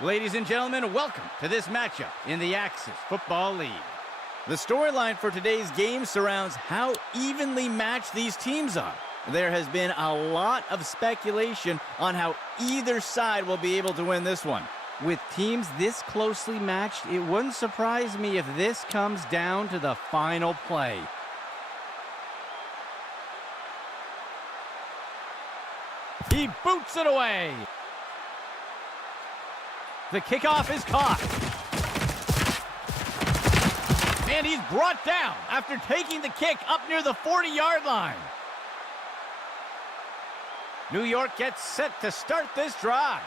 Ladies and gentlemen, welcome to this matchup in the Axis Football League. The storyline for today's game surrounds how evenly matched these teams are. There has been a lot of speculation on how either side will be able to win this one. With teams this closely matched, it wouldn't surprise me if this comes down to the final play. He boots it away. The kickoff is caught. And he's brought down after taking the kick up near the 40-yard line. New York gets set to start this drive.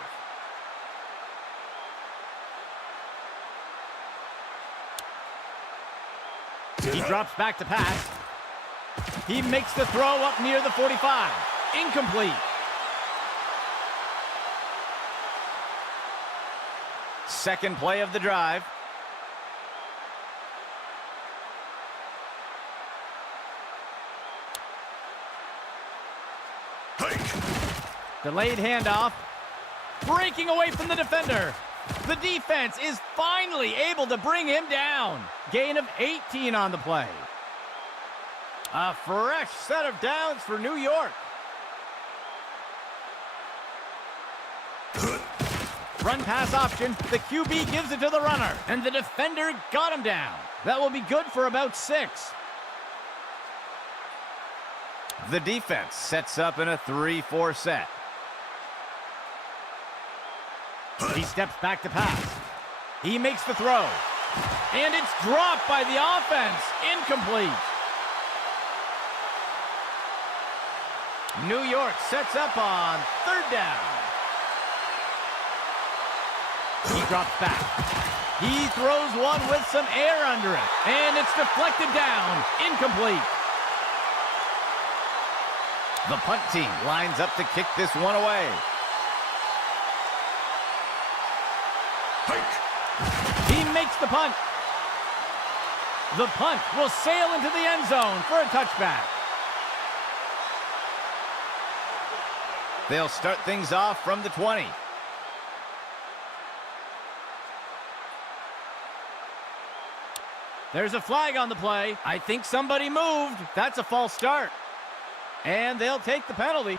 He drops back to pass. He makes the throw up near the 45. Incomplete. Second play of the drive. Delayed handoff. Breaking away from the defender. The defense is finally able to bring him down. Gain of 18 on the play. A fresh set of downs for New York. Run pass option. The QB gives it to the runner. And the defender got him down. That will be good for about 6. The defense sets up in a 3-4 set. He steps back to pass. He makes the throw. And it's dropped by the offense. Incomplete. New York sets up on 3rd down. He drops back. He throws one with some air under it. And it's deflected down. Incomplete. The punt team lines up to kick this one away. He makes the punt. The punt will sail into the end zone for a touchback. They'll start things off from the 20. There's a flag on the play. I think somebody moved. That's a false start. And they'll take the penalty.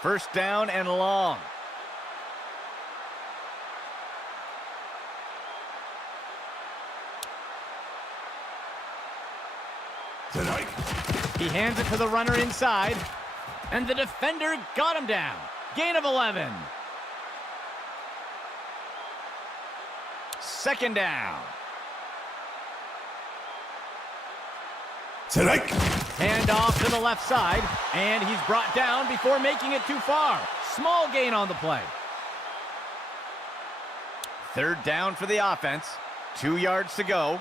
First down and long. He hands it to the runner inside. And the defender got him down. Gain of 11. Second down. Hand off to the left side, and he's brought down before making it too far. Small gain on the play. 3rd down for the offense. 2 yards to go.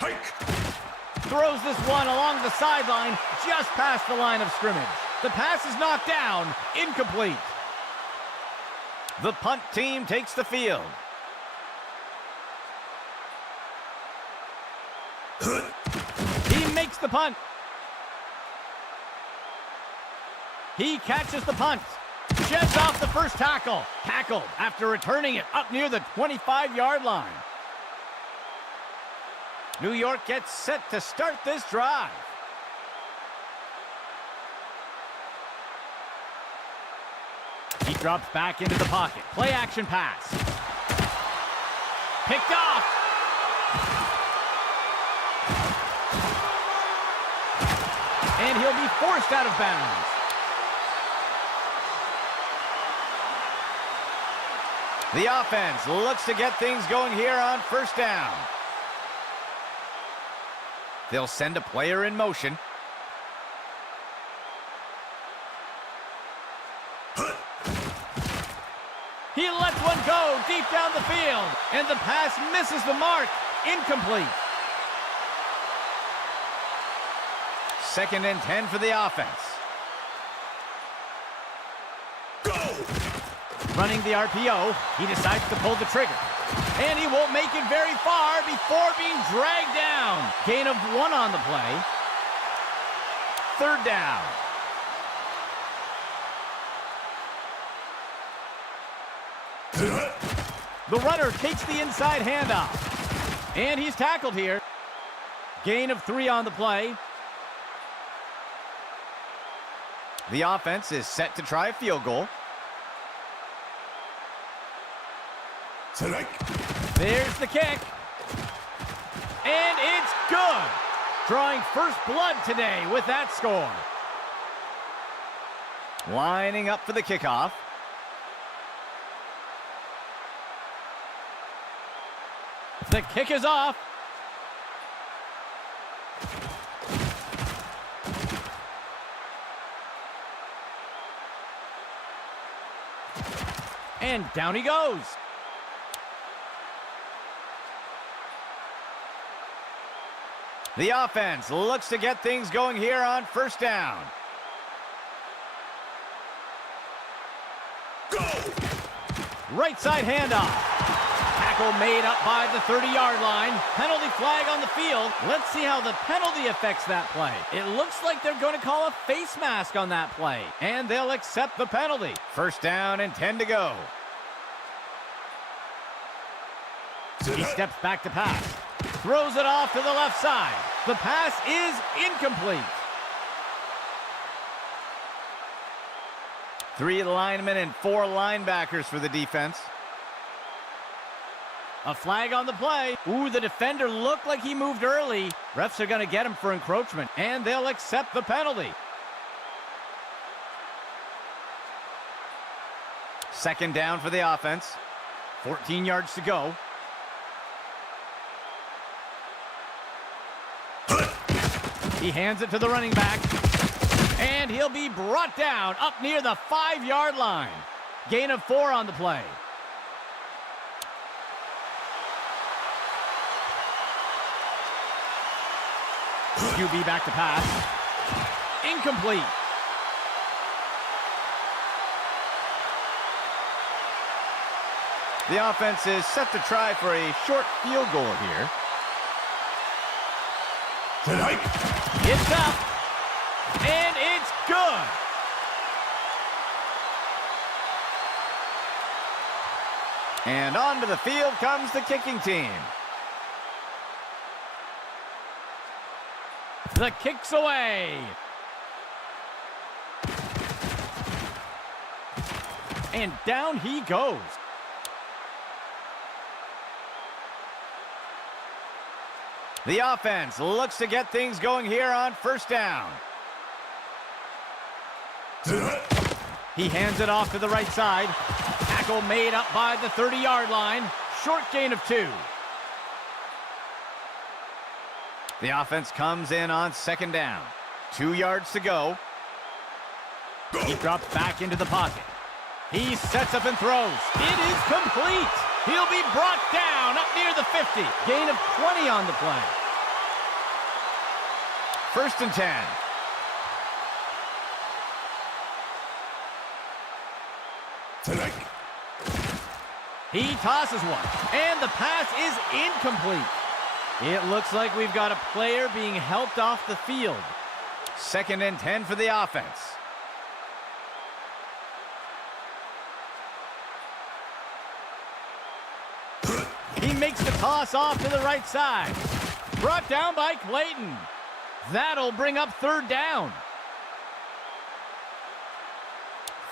Throws this one along the sideline, just past the line of scrimmage. The pass is knocked down, incomplete. The punt team takes the field. He makes the punt. He catches the punt. Sheds off the first tackle. Tackled after returning it up near the 25-yard line. New York gets set to start this drive. He drops back into the pocket. Play action pass. Picked off. And he'll be forced out of bounds. The offense looks to get things going here on 1st down. They'll send a player in motion. He lets one go deep down the field. And the pass misses the mark. Incomplete. 2nd and 10 for the offense. Go! Running the RPO, he decides to pull the trigger. And he won't make it very far before being dragged down. Gain of 1 on the play. third down. The runner takes the inside handoff. And he's tackled here. Gain of 3 on the play. The offense is set to try a field goal. There's the kick. And it's good. Drawing first blood today with that score. Lining up for the kickoff. The kick is off. And down he goes. The offense looks to get things going here on first down. Go! Right side handoff. Tackle made up by the 30-yard line. Penalty flag on the field. Let's see how the penalty affects that play. It looks like they're going to call a face mask on that play, and they'll accept the penalty. First down and 10 to go. He steps back to pass. Throws it off to the left side. The pass is incomplete. 3 linemen and 4 linebackers for the defense. A flag on the play. Ooh, the defender looked like he moved early. Refs are going to get him for encroachment, and they'll accept the penalty. Second down for the offense. 14 yards to go. He hands it to the running back, and he'll be brought down up near the 5-yard line. Gain of 4 on the play. QB back to pass. Incomplete. The offense is set to try for a short field goal here. It's up, and it's good. And onto the field comes the kicking team. The kick's away. And down he goes. The offense looks to get things going here on first down. He hands it off to the right side. Tackle made up by the 30-yard line. Short gain of 2. The offense comes in on second down. 2 yards to go. He drops back into the pocket. He sets up and throws. It is complete. He'll be brought down up near the 50. Gain of 20 on the play. First and 10. He tosses one, and the pass is incomplete. It looks like we've got a player being helped off the field. Second and 10 for the offense. He makes the toss off to the right side. Brought down by Clayton. That'll bring up third down.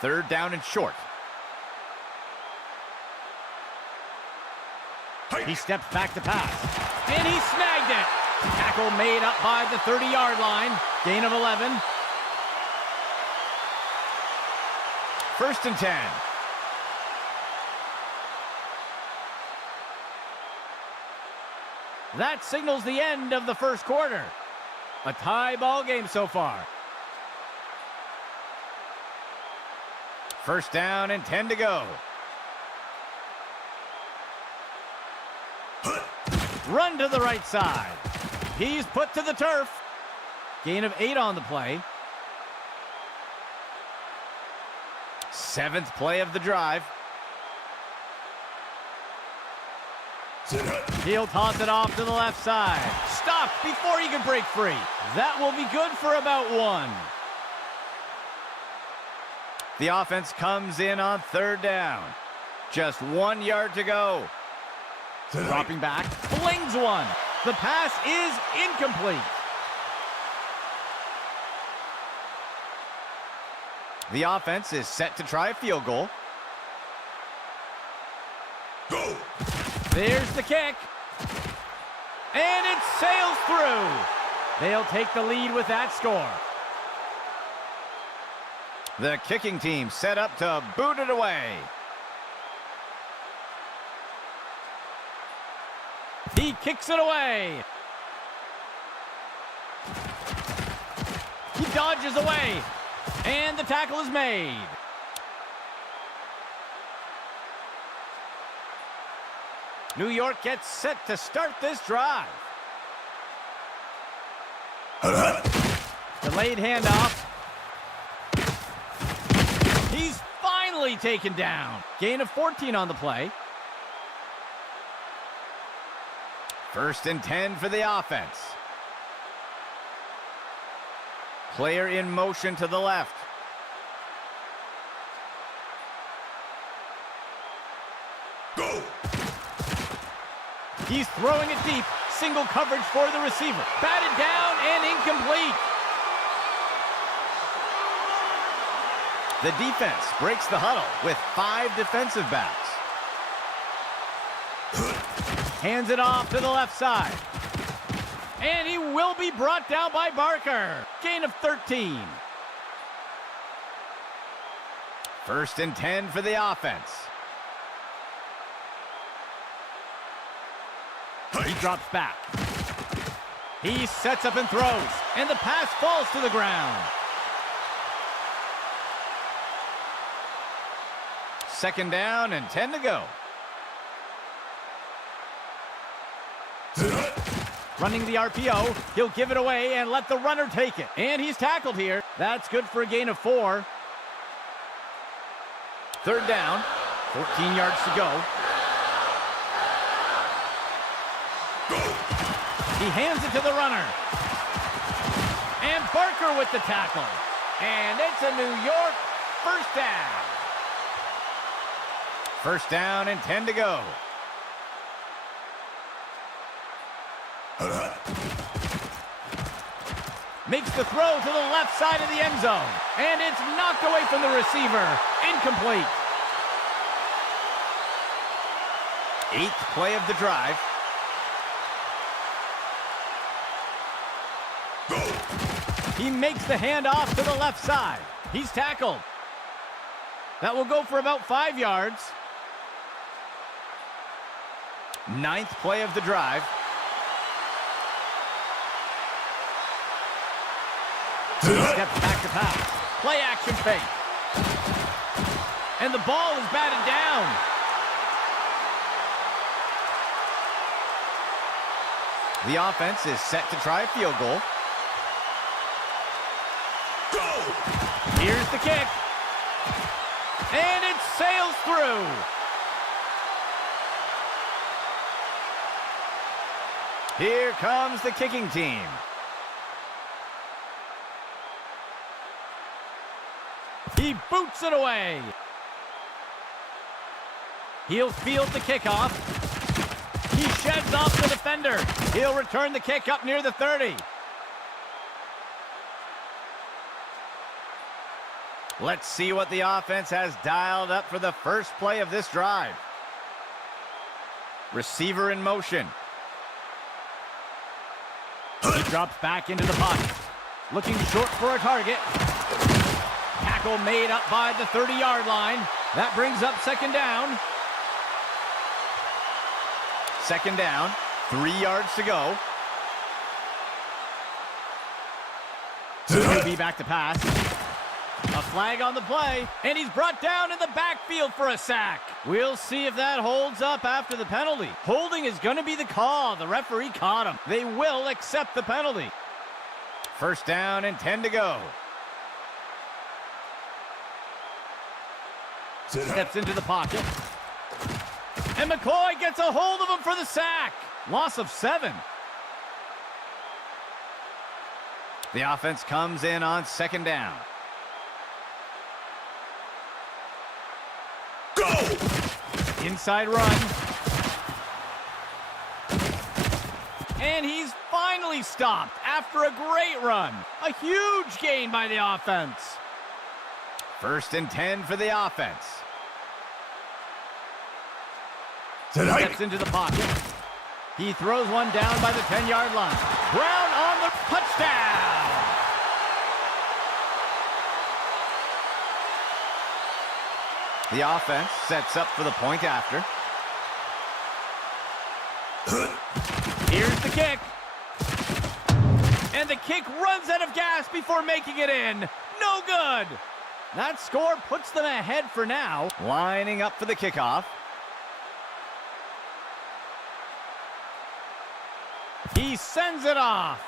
Third down and short. He steps back to pass. And he snagged it. Tackle made up by the 30-yard line. Gain of 11. First and 10. That signals the end of the first quarter. A tie ball game so far. First down and 10 to go. Run to the right side. He's put to the turf. Gain of 8 on the play. 7th play of the drive. He'll toss it off to the left side. Stopped before he can break free. That will be good for about one. The offense comes in on third down. Just 1 yard to go. Dropping back, flings one. The pass is incomplete. The offense is set to try a field goal. Go! There's the kick. And it sails through. They'll take the lead with that score. The kicking team set up to boot it away. He kicks it away. He dodges away. And the tackle is made. New York gets set to start this drive. Delayed handoff. He's finally taken down. Gain of 14 on the play. 1st and 10 for the offense. Player in motion to the left. Go! He's throwing it deep. Single coverage for the receiver. Batted down and incomplete. The defense breaks the huddle with 5 defensive backs. Hands it off to the left side. And he will be brought down by Barker. Gain of 13. 1st and 10 for the offense. He drops back. He sets up and throws. And the pass falls to the ground. 2nd down and 10 to go. Running the RPO. He'll give it away and let the runner take it. And he's tackled here. That's good for a gain of 4. 3rd down. 14 yards to go. He hands it to the runner. And Barker with the tackle. And it's a New York 1st down. 1st down and 10 to go. Makes the throw to the left side of the end zone. And it's knocked away from the receiver. Incomplete. 8th play of the drive. He makes the handoff to the left side. He's tackled. That will go for about 5 yards. 9th play of the drive. Steps back to pass. Play action fake. And the ball is batted down. The offense is set to try a field goal. Here's the kick. And it sails through. Here comes the kicking team. He boots it away. He'll field the kickoff. He sheds off the defender. He'll return the kick up near the 30. Let's see what the offense has dialed up for the first play of this drive. Receiver in motion. He drops back into the pocket. Looking short for a target. Tackle made up by the 30-yard line. That brings up 2nd down. 2nd down, 3 yards to go. He'll be back to pass. A flag on the play, and he's brought down in the backfield for a sack. We'll see if that holds up after the penalty. Holding is going to be the call. The referee caught him. They will accept the penalty. 1st down and 10 to go. Steps into the pocket. And McCoy gets a hold of him for the sack. Loss of 7. The offense comes in on 2nd down. Go! Inside run. And he's finally stopped after a great run. A huge gain by the offense. 1st and 10 for the offense. Steps into the pocket. He throws one down by the 10-yard line. Brown on the touchdown. The offense sets up for the point after. Here's the kick. And the kick runs out of gas before making it in. No good. That score puts them ahead for now. Lining up for the kickoff. He sends it off.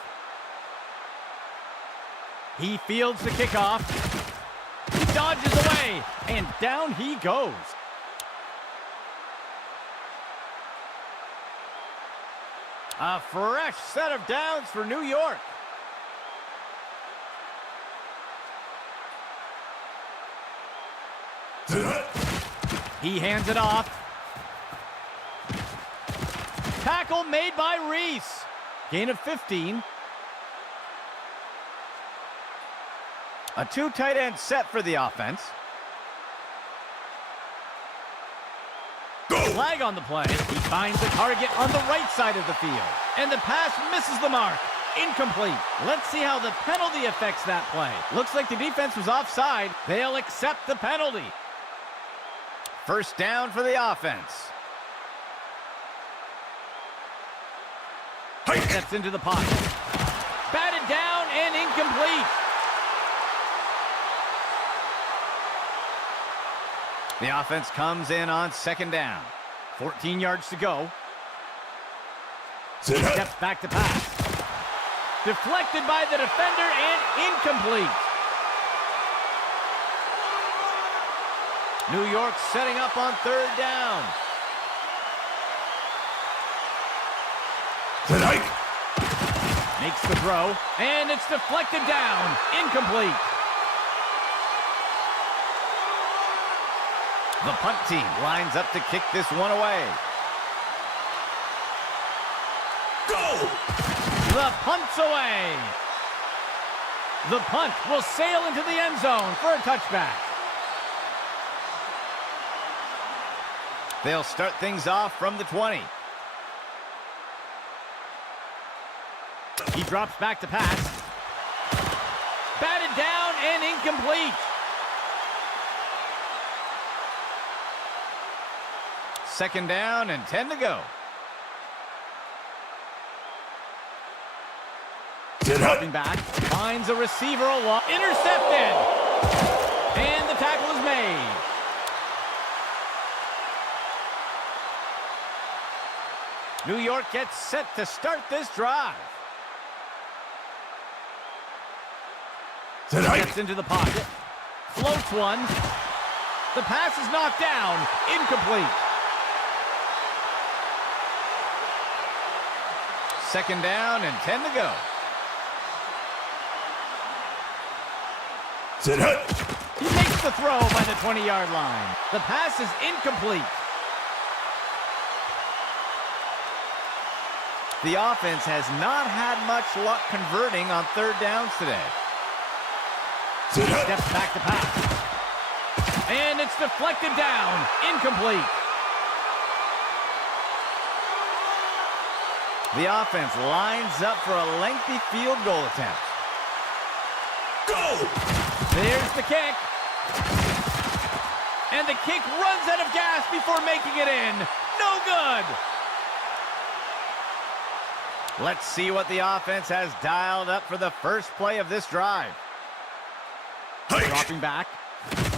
He fields the kickoff. He dodges away, and down he goes. A fresh set of downs for New York. He hands it off. Tackle made by Reese. Gain of 15. A 2 tight end set for the offense. Go! Flag on the play. He finds the target on the right side of the field. And the pass misses the mark. Incomplete. Let's see how the penalty affects that play. Looks like the defense was offside. They'll accept the penalty. 1st down for the offense. Steps into the pocket. Batted down and incomplete. The offense comes in on 2nd down. 14 yards to go. Steps back to pass. Deflected by the defender and incomplete. New York setting up on 3rd down. Makes the throw, and it's deflected down. Incomplete. The punt team lines up to kick this one away. Go! The punt's away. The punt will sail into the end zone for a touchback. They'll start things off from the 20. He drops back to pass. Batted down and incomplete. Second down and 10 to go. Dropping back, finds a receiver along. Intercepted. And the tackle is made. New York gets set to start this drive. Steps into the pocket. Floats one. The pass is knocked down. Incomplete. Second down and 10 to go. He makes the throw by the 20-yard line. The pass is incomplete. The offense has not had much luck converting on 3rd downs today. Steps back to pass. And it's deflected down. Incomplete. The offense lines up for a lengthy field goal attempt. Go! There's the kick. And the kick runs out of gas before making it in. No good. Let's see what the offense has dialed up for the first play of this drive. Dropping back.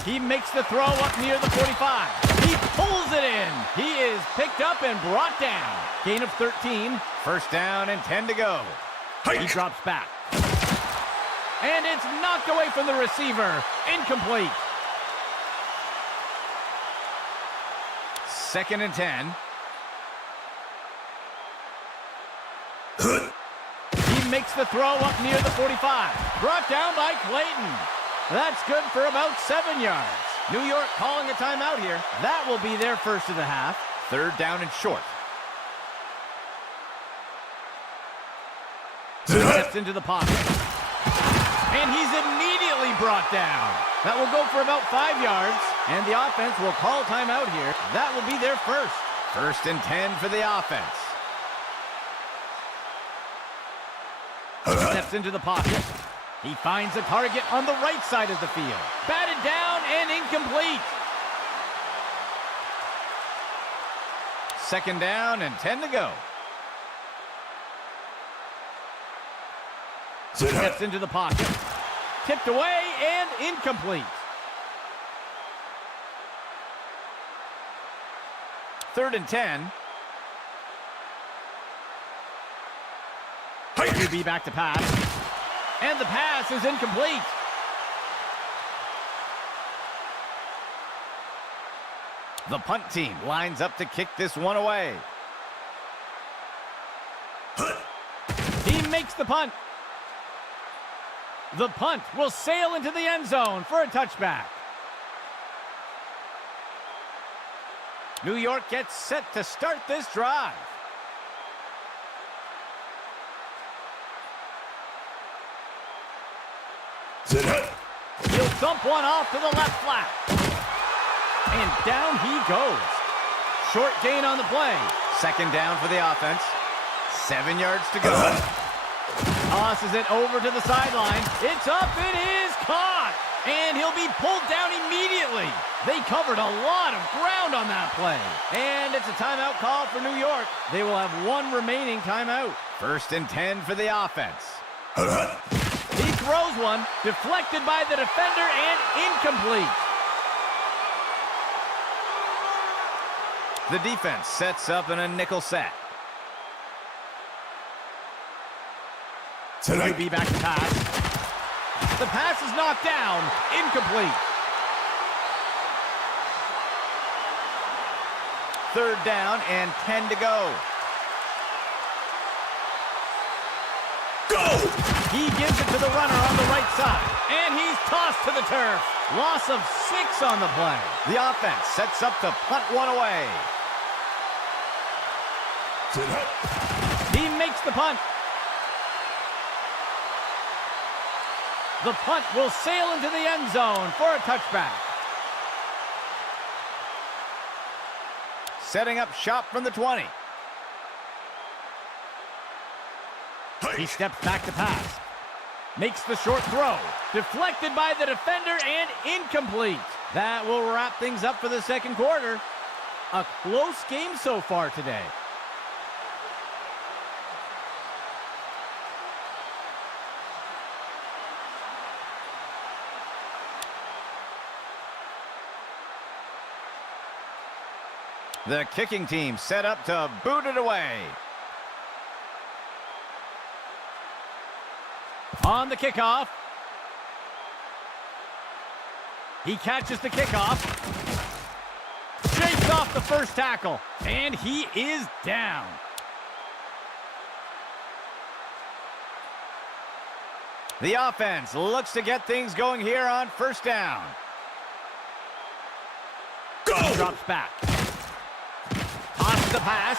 He makes the throw up near the 45. He pulls it in. He is picked up and brought down. Gain of 13. First down and 10 to go. He drops back. And it's knocked away from the receiver. Incomplete. 2nd and 10. He makes the throw up near the 45. Brought down by Clayton. That's good for about 7 yards. New York calling a timeout here. That will be their first of the half. Third down and short. Steps into the pocket. And he's immediately brought down. That will go for about 5 yards. And the offense will call timeout here. That will be their first. First and 10 for the offense. Steps into the pocket. He finds a target on the right side of the field. Batted down and incomplete. Second down and 10 to go. Steps into the pocket. Tipped away and incomplete. Third and 10. QB back to pass. And the pass is incomplete. The punt team lines up to kick this one away. He makes the punt. The punt will sail into the end zone for a touchback. New York gets set to start this drive. He'll dump one off to the left flat. And down he goes. Short gain on the play. Second down for the offense. 7 yards to go. Tosses it over to the sideline. It's up, it is caught. And he'll be pulled down immediately. They covered a lot of ground on that play. And it's a timeout call for New York. They will have one remaining timeout. First and 10 for the offense. He throws one, deflected by the defender and incomplete. The defense sets up in a nickel set. QB back to pass. The pass is knocked down, incomplete. Third down and 10 to go. Go! He gives it to the runner on the right side, and he's tossed to the turf. Loss of 6 on the play. The offense sets up to punt one away. He makes the punt. The punt will sail into the end zone for a touchback. Setting up shop from the 20. He steps back to pass. Makes the short throw. Deflected by the defender and incomplete. That will wrap things up for the second quarter. A close game so far today. The kicking team set up to boot it away. On the kickoff. He catches the kickoff. Shakes off the first tackle. And he is down. The offense looks to get things going here on first down. Go! Drops back. Tosses the pass.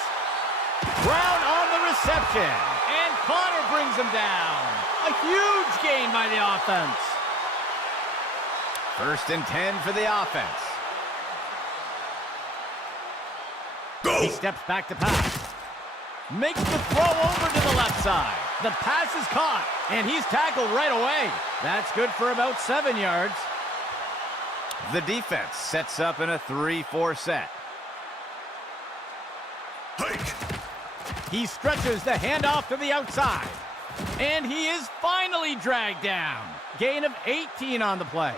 Brown on the reception. And Connor brings him down. A huge gain by the offense. First and 10 for the offense. Go! He steps back to pass. Makes the throw over to the left side. The pass is caught, and he's tackled right away. That's good for about 7 yards. The defense sets up in a 3-4 set. Hike! He stretches the handoff to the outside. And he is finally dragged down. Gain of 18 on the play.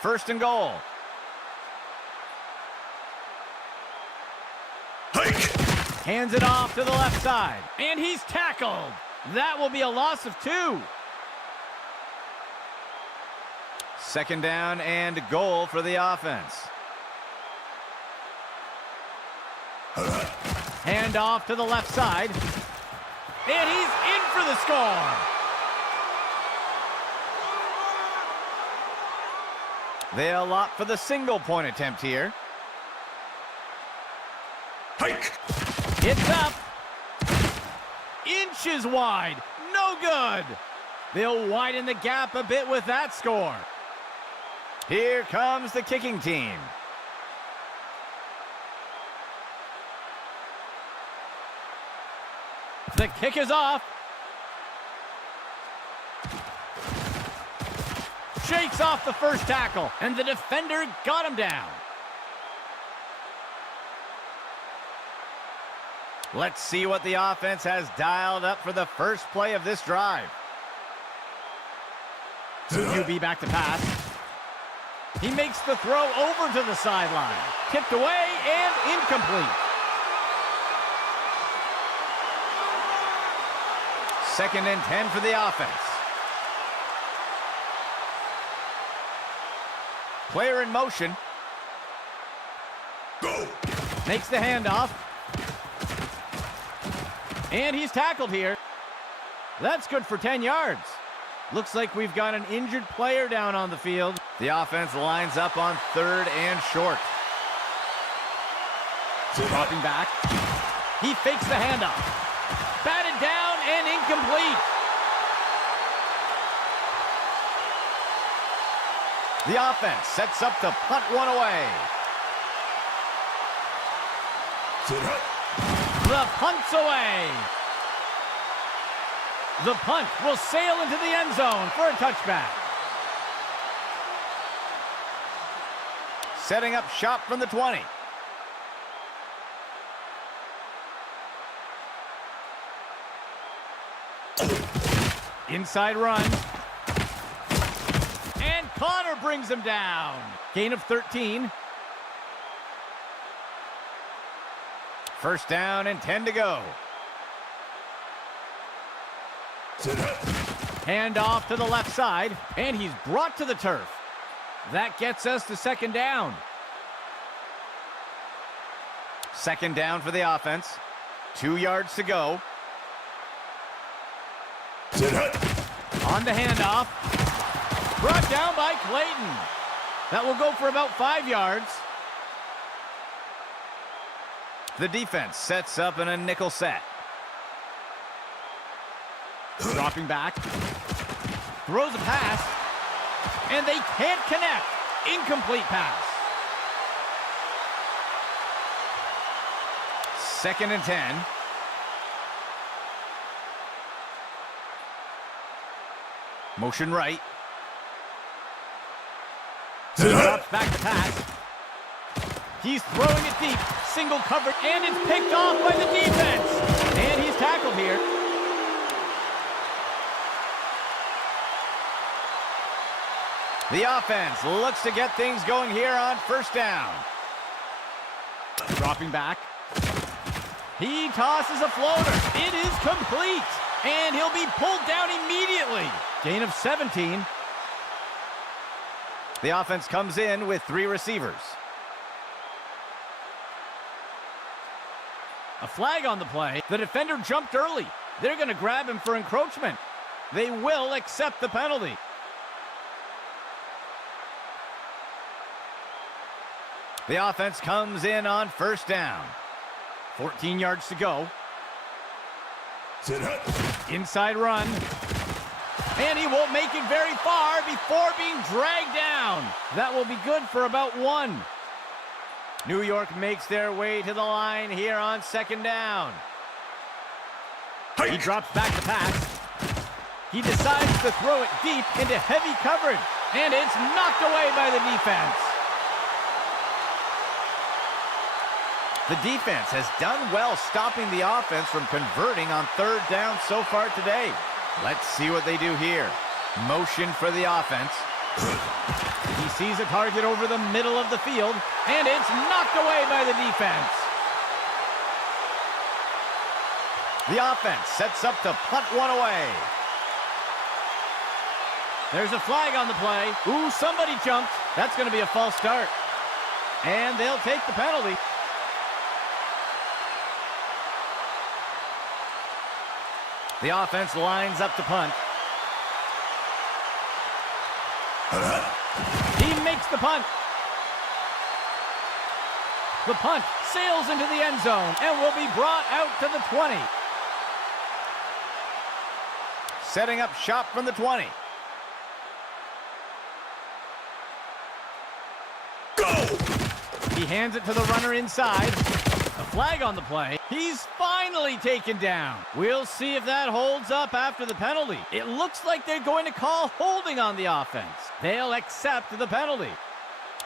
First and goal. Hike! Hands it off to the left side. And he's tackled. That will be a loss of 2. Second down and goal for the offense. Hand off to the left side. And he's in for the score. They'll opt for the single-point attempt here. Hike. It's up. Inches wide. No good. They'll widen the gap a bit with that score. Here comes the kicking team. The kick is off. Shakes off the first tackle, and the defender got him down. Let's see what the offense has dialed up for the first play of this drive. QB back to pass. He makes the throw over to the sideline. Tipped away and incomplete. Second and 10 for the offense. Player in motion. Go. Makes the handoff. And he's tackled here. That's good for 10 yards. Looks like we've got an injured player down on the field. The offense lines up on third and short. Dropping back. He fakes the handoff. Batted down and incomplete. The offense sets up to punt one away. The punt's away. The punt will sail into the end zone for a touchback. Setting up shop from the 20. Inside run. And Connor brings him down. Gain of 13. First down and 10 to go. Hand off to the left side, and he's brought to the turf. That gets us to second down. Second down for the offense. 2 yards to go. On the handoff. Brought down by Clayton. That will go for about 5 yards. The defense sets up in a nickel set. Dropping back. Throws a pass. And they can't connect. Incomplete pass. Second and 10. Motion right. Drops back to pass. He's throwing it deep. Single coverage. And it's picked off by the defense. And he's tackled here. The offense looks to get things going here on first down. Dropping back. He tosses a floater. It is complete. And he'll be pulled down immediately. Gain of 17. The offense comes in with 3 receivers. A flag on the play. The defender jumped early. They're going to grab him for encroachment. They will accept the penalty. The offense comes in on first down. 14 yards to go. Inside run. And he won't make it very far before being dragged down. That will be good for about 1. New York makes their way to the line here on second down. He drops back to pass. He decides to throw it deep into heavy coverage. And it's knocked away by the defense. The defense has done well stopping the offense from converting on third down so far today. Let's see what they do here. Motion for the offense. He sees a target over the middle of the field, and it's knocked away by the defense. The offense sets up to punt one away. There's a flag on the play. Ooh, somebody jumped. That's going to be a false start. And they'll take the penalty. The offense lines up to punt. He makes the punt. The punt sails into the end zone and will be brought out to the 20. Setting up shop from the 20. Go! He hands it to the runner inside. A flag on the play. He's finally taken down. We'll see if that holds up after the penalty. It looks like they're going to call holding on the offense. They'll accept the penalty.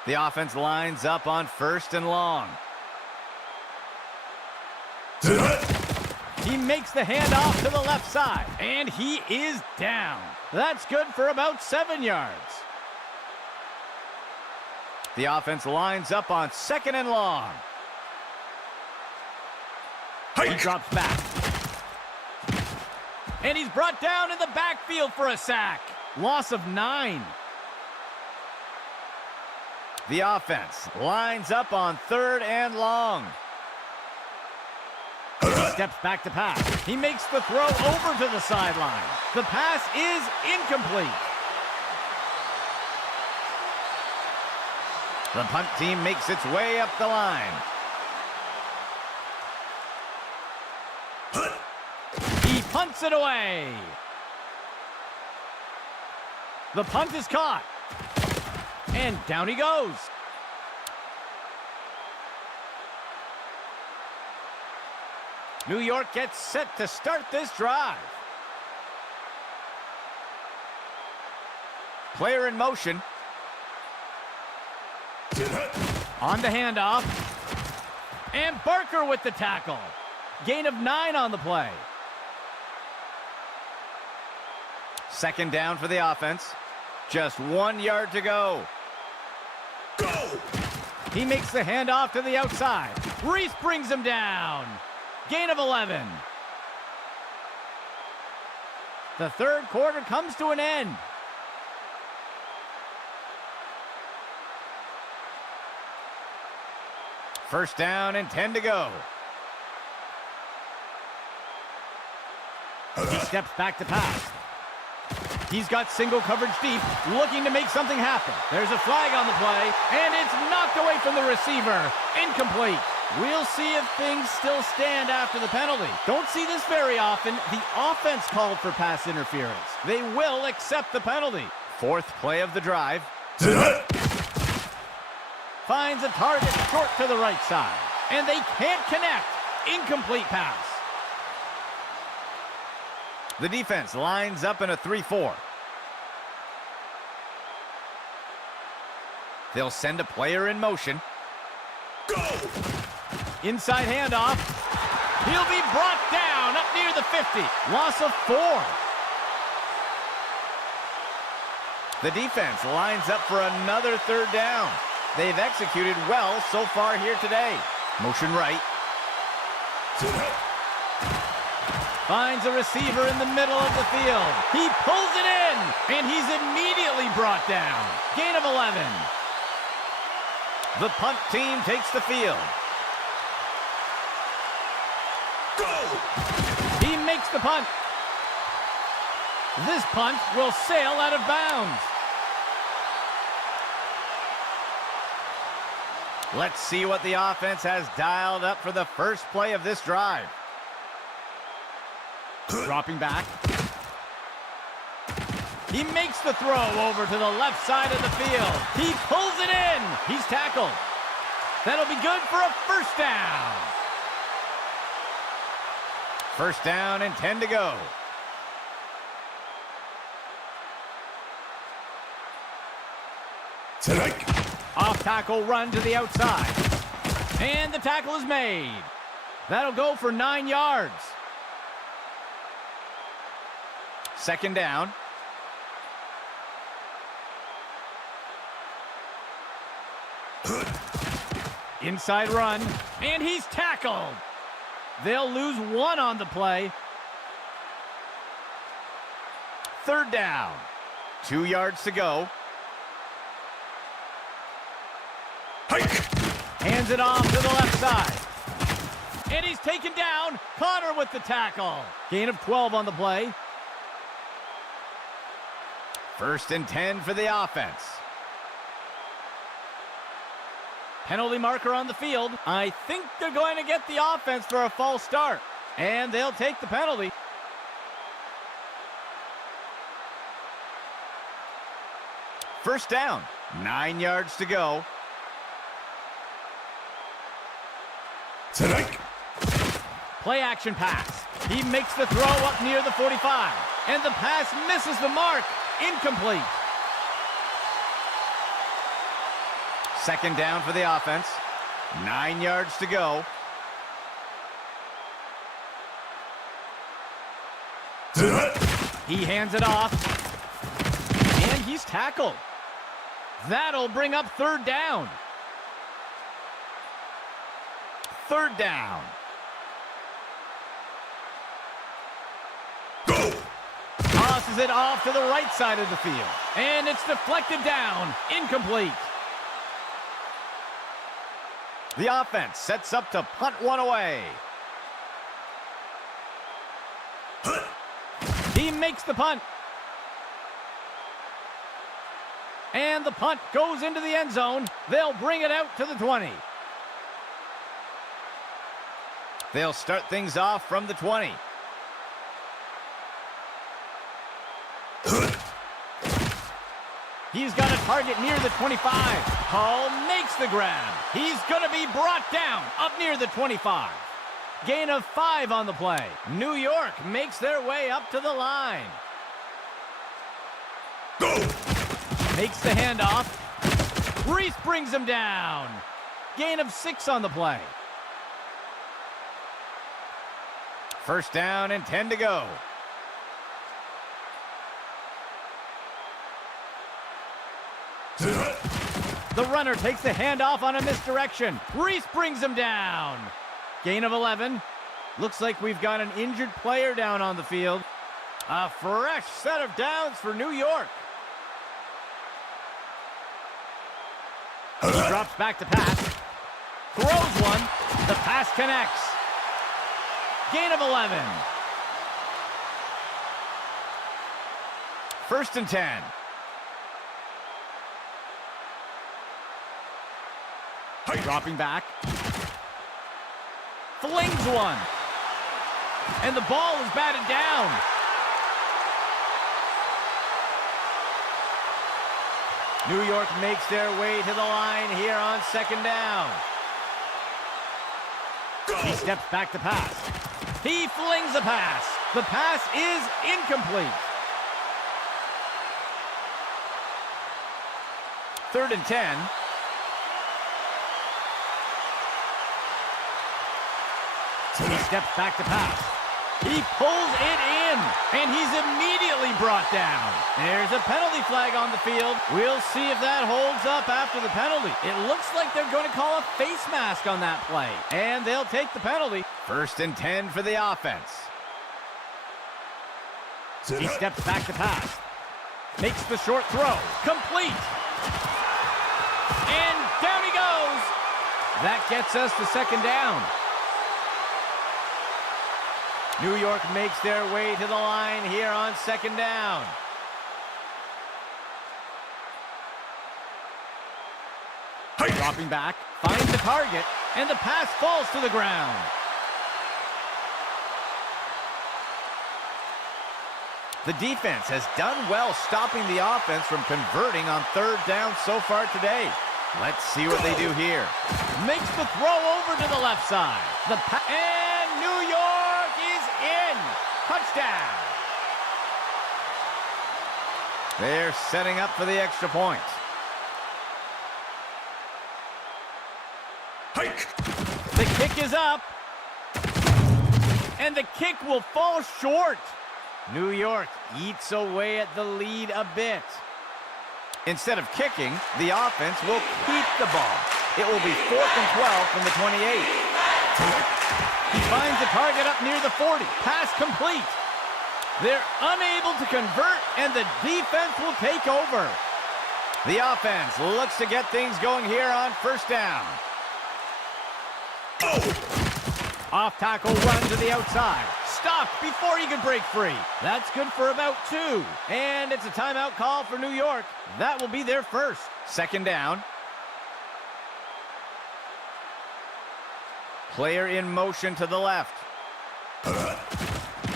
The offense lines up on 1st and long. He makes the handoff to the left side, and he is down. That's good for about 7 yards. The offense lines up on 2nd and long. He drops back. And he's brought down in the backfield for a sack. Loss of 9. The offense lines up on 3rd and long. He steps back to pass. He makes the throw over to the sideline. The pass is incomplete. The punt team makes its way up the line. He punts it away. The punt is caught. And down he goes. New York gets set to start this drive. Player in motion. On the handoff. And Barker with the tackle. Gain of 9 on the play. 2nd down for the offense. Just 1 yard to go. Go! He makes the handoff to the outside. Reese brings him down. Gain of 11. The 3rd quarter comes to an end. First down and 10 to go. He steps back to pass. He's got single coverage deep, looking to make something happen. There's a flag on the play, and it's knocked away from the receiver. Incomplete. We'll see if things still stand after the penalty. Don't see this very often. The offense called for pass interference. They will accept the penalty. 4th play of the drive. Finds a target short to the right side. And they can't connect. Incomplete pass. The defense lines up in a 3-4. They'll send a player in motion. Go! Inside handoff. He'll be brought down up near the 50. Loss of 4. The defense lines up for another 3rd down. They've executed well so far here today. Motion right. Finds a receiver in the middle of the field. He pulls it in, and he's immediately brought down. Gain of 11. The punt team takes the field. Go! He makes the punt. This punt will sail out of bounds. Let's see what the offense has dialed up for the first play of this drive. Dropping back. He makes the throw over to the left side of the field. He pulls it in. He's tackled. That'll be good for a first down. First down and 10 to go. Off tackle run to the outside. And the tackle is made. That'll go for 9 yards. 2nd down. Inside run, and he's tackled. They'll lose 1 on the play. 3rd down. 2 yards to go. Hike! Hands it off to the left side. And he's taken down Connor with the tackle. Gain of 12 on the play. 1st and 10 for the offense. Penalty marker on the field. I think they're going to get the offense for a false start. And they'll take the penalty. First down, 9 yards to go. Strike. Play action pass. He makes the throw up near the 45. And the pass misses the mark. Incomplete. 2nd down for the offense. 9 yards to go. He hands it off. And he's tackled. That'll bring up 3rd down. 3rd down. Go. Tosses it off to the right side of the field. And it's deflected down. Incomplete. The offense sets up to punt one away. He makes the punt. And the punt goes into the end zone. They'll bring it out to the 20. They'll start things off from the 20. He's got a target near the 25. Hall makes the grab. He's going to be brought down up near the 25. Gain of 5 on the play. New York makes their way up to the line. Go. Makes the handoff. Reese brings him down. Gain of 6 on the play. 1st down and 10 to go. The runner takes the handoff on a misdirection. Reese brings him down. Gain of 11. Looks like we've got an injured player down on the field. A fresh set of downs for New York. He drops back to pass. Throws one. The pass connects. Gain of 11. 1st and 10. Dropping back. Flings one. And the ball is batted down. New York makes their way to the line here on 2nd down. He steps back to pass. He flings a pass. The pass is incomplete. 3rd and 10. He steps back to pass. He pulls it in, and he's immediately brought down. There's a penalty flag on the field. We'll see if that holds up after the penalty. It looks like they're going to call a face mask on that play, and they'll take the penalty. 1st and 10 for the offense. He steps back to pass. Makes the short throw. Complete. And down he goes. That gets us to 2nd down. New York makes their way to the line here on 2nd down. Dropping back, finds the target, and the pass falls to the ground. The defense has done well stopping the offense from converting on 3rd down so far today. Let's see what they do here. Makes the throw over to the left side. And New York is in. Touchdown. They're setting up for the extra point. Hike. The kick is up. And the kick will fall short. New York eats away at the lead a bit. Instead of kicking, the offense will keep the ball. It will be 4th and 12 from the 28. He finds the target up near the 40. Pass complete. They're unable to convert, and the defense will take over. The offense looks to get things going here on 1st down. Off tackle run to the outside. Stopped before he could break free. That's good for about 2. And it's a timeout call for New York. That will be their first. Second down. Player in motion to the left.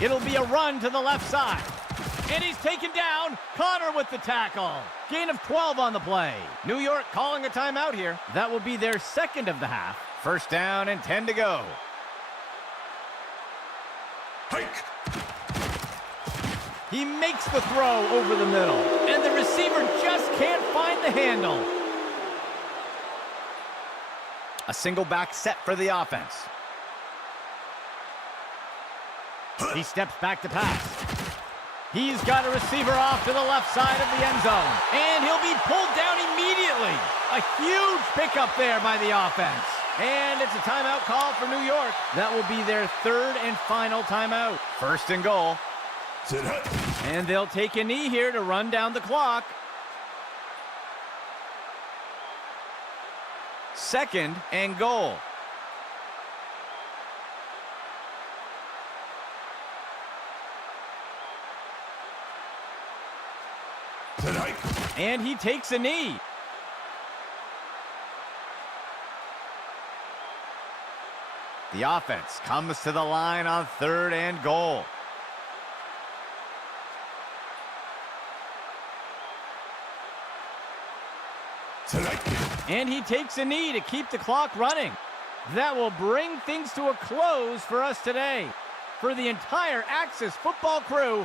It'll be a run to the left side. And he's taken down. Connor with the tackle. Gain of 12 on the play. New York calling a timeout here. That will be their second of the half. First down and 10 to go. Hike. He makes the throw over the middle. And the receiver just can't find the handle. A single back set for the offense. He steps back to pass. He's got a receiver off to the left side of the end zone. And he'll be pulled down immediately. A huge pickup there by the offense. And it's a timeout call for New York. That will be their third and final timeout. First and goal. And they'll take a knee here to run down the clock. Second and goal. And he takes a knee. The offense comes to the line on third and goal. And he takes a knee to keep the clock running. That will bring things to a close for us today. For the entire Axis football crew,